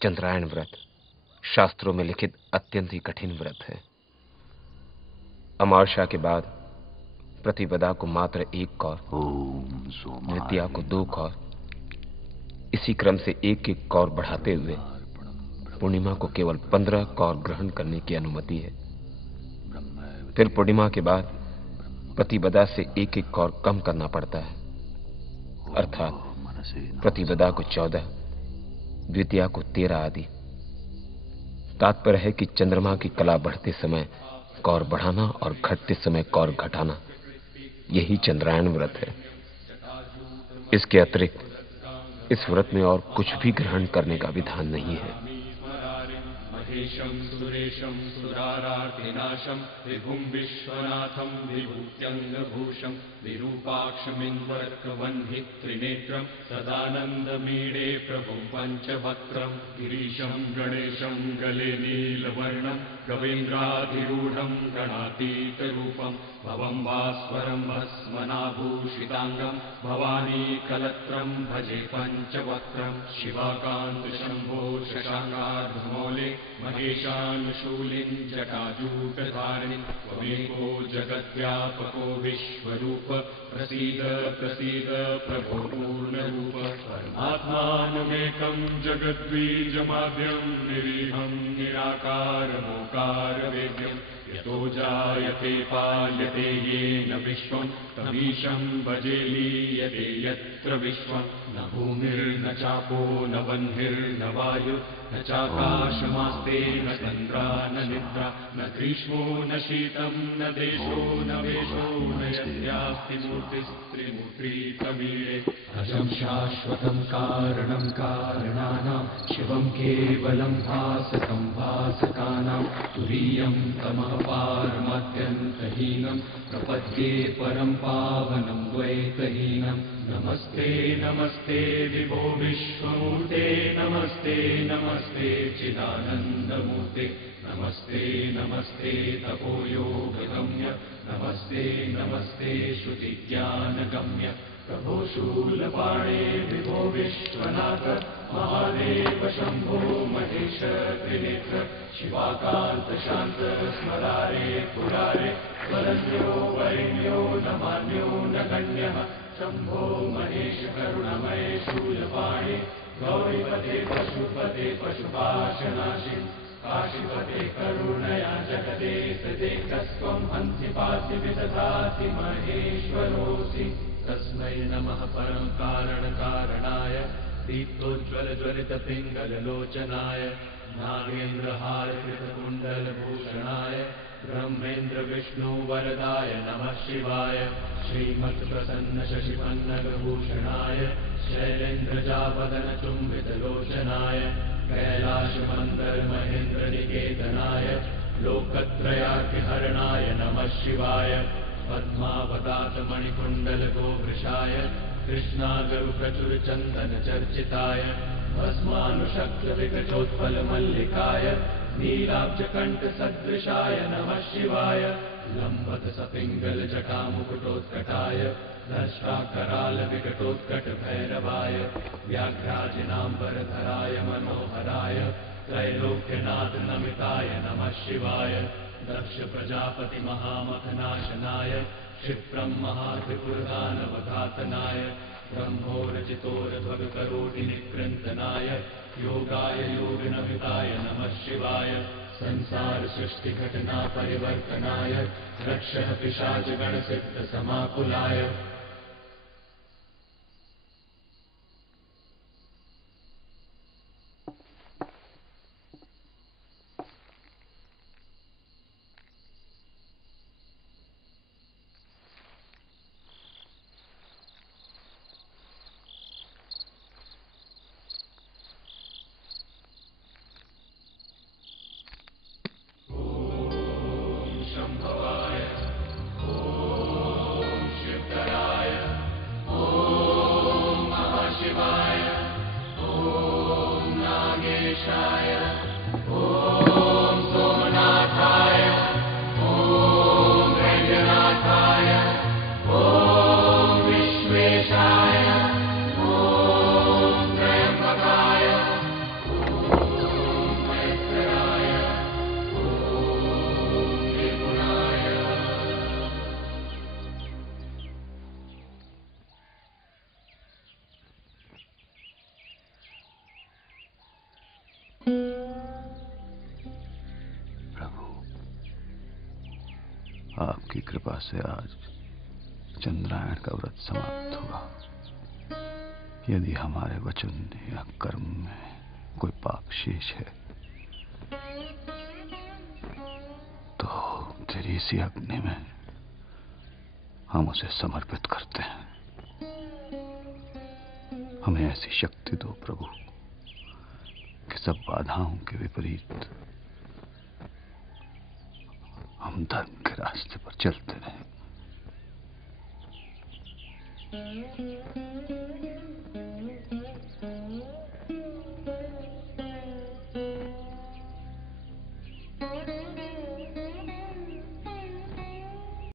चंद्रायण व्रत शास्त्रों में लिखित अत्यंत ही कठिन व्रत है। अमावस्या के बाद प्रतिपदा को मात्र 1 कौर, द्वितीया को 2 कौर, इसी क्रम से एक एक कौर बढ़ाते हुए पूर्णिमा को केवल 15 कौर ग्रहण करने की अनुमति है। फिर पूर्णिमा के बाद प्रतिपदा से एक एक कौर कम करना पड़ता है, अर्थात प्रतिपदा को 14, द्वितीया को 13 आदि। तात्पर्य है कि चंद्रमा की कला बढ़ते समय कौर बढ़ाना और घटते समय कौर घटाना, यही चंद्रायण व्रत है। इसके अतिरिक्त इस व्रत में और कुछ भी ग्रहण करने का विधान नहीं है। महेशं सुरेशं सुरारार्तिनाशं विभुं विश्वनाथं विभूत्यङ्गभूषं विरूपाक्षमिन्द्वर्कवह्नित्रिनेत्रं सदानन्दमीडे प्रभुं पञ्चवक्त्रं गिरीशं गणेशं गले नीलवर्णं कवीन्द्राधिरूढं गणातीतरूपं भवं भास्वरं भस्मनाभूषिताङ्गं भवानीकलत्रं भजे पञ्चवक्त्रं शिवाकान्तशम्भो शशाङ्कार्धमौले महेशानुशूलिं जटाजूटधारिणि त्वमेको जगद्व्यापको विश्वरूप प्रसीद प्रसीद प्रभो पूर्णरूप परमात्मानमेकं जगद्बीजमाद्यं निरीहं निराकारमोकारवेद्यं यतो जायते पाल्यते येन विश्वं तमीशं भजे लीयते यत्र विश्वं न भूमिर्न चापो न वह्निर्न वायुः न चाकाशमास्ते न तन्द्रा न निद्रा न ग्रीष्मो न शीतं न देशो न वेशो न यस्यास्ति मूर्तिस्त्रिमूर्ति तमीळे अजं शाश्वतं कारणं कारणानां शिवं केवलं भासकं भासकानां तुरीयं तमः पारमात्यन्तहीनं प्रपद्ये परं पावनं द्वैतहीनं नमस्ते नमस्ते विभो विश्वमूर्ते नमस्ते नमस्ते चिदानन्दमूर्ते नमस्ते नमस्ते तपोयोगगम्य नमस्ते नमस्ते श्रुतिज्ञानगम्य प्रभो शूलपाणे विभो विश्वनाथ महादेव शम्भो महेश त्रिनेत्र शिवाकान्त शान्त स्मरारे पुरारे वरन्यो वरेण्यो न मान्यो न गण्यः शम्भो महेश करुणमय शूलपाणे गौरीपते पशुपते पशुपाशनाशि काशीपते करुणया जगदे सदेकस्त्वं हन्ति पाति विदधाति महेश्वरोऽसि तस्मै नमः परं कारणकारणाय दीप्तोज्ज्वलज्वलितपिङ्गललोचनाय नागेन्द्रहारकृतकुण्डलभूषणाय ब्रह्मेन्द्र विष्णुवरदाय नमः शिवाय श्रीमत्प्रसन्न शशिपन्नगभूषणाय शैलेन्द्रजापदनचुम्बितलोचनाय कैलाशमन्दरमहेन्द्रनिकेतनाय लोकत्रयार्तिहरणाय नमः शिवाय पद्मावतातमणिकुण्डलगोवृषाय कृष्णागरुप्रचुरचन्दनचर्चिताय भस्मानुशक्तविकचोत्पलमल्लिकाय नीलाब्जकण्ठसदृशाय नमः शिवाय लम्बतसपिङ्गलजटामुकुटोत्कटाय दंष्ट्राकरालविकटोत्कटभैरवाय व्याघ्राजिनाम्बरधराय मनोहराय त्रैलोक्यनाथनमिताय नमः शिवाय दक्ष प्रजापति महामखनाशनाय क्षिप्रं महात्रिपुरदानवघातनाय ब्रह्मोरचितोरध्वगकरोटिनिकृन्तनाय योगाय योगिनमिताय नमः शिवाय संसार सृष्टिघटना परिवर्तनाय रक्षः पिशाचगणसिद्धसमाकुलाय आपकी कृपा से आज चंद्रायण का व्रत समाप्त हुआ। यदि हमारे वचन या कर्म में कोई पाप शेष है तो तेरी इसी अग्नि में हम उसे समर्पित करते हैं। हमें ऐसी शक्ति दो प्रभु कि सब बाधाओं के विपरीत हम धर्म के रास्ते पर चलते रहें।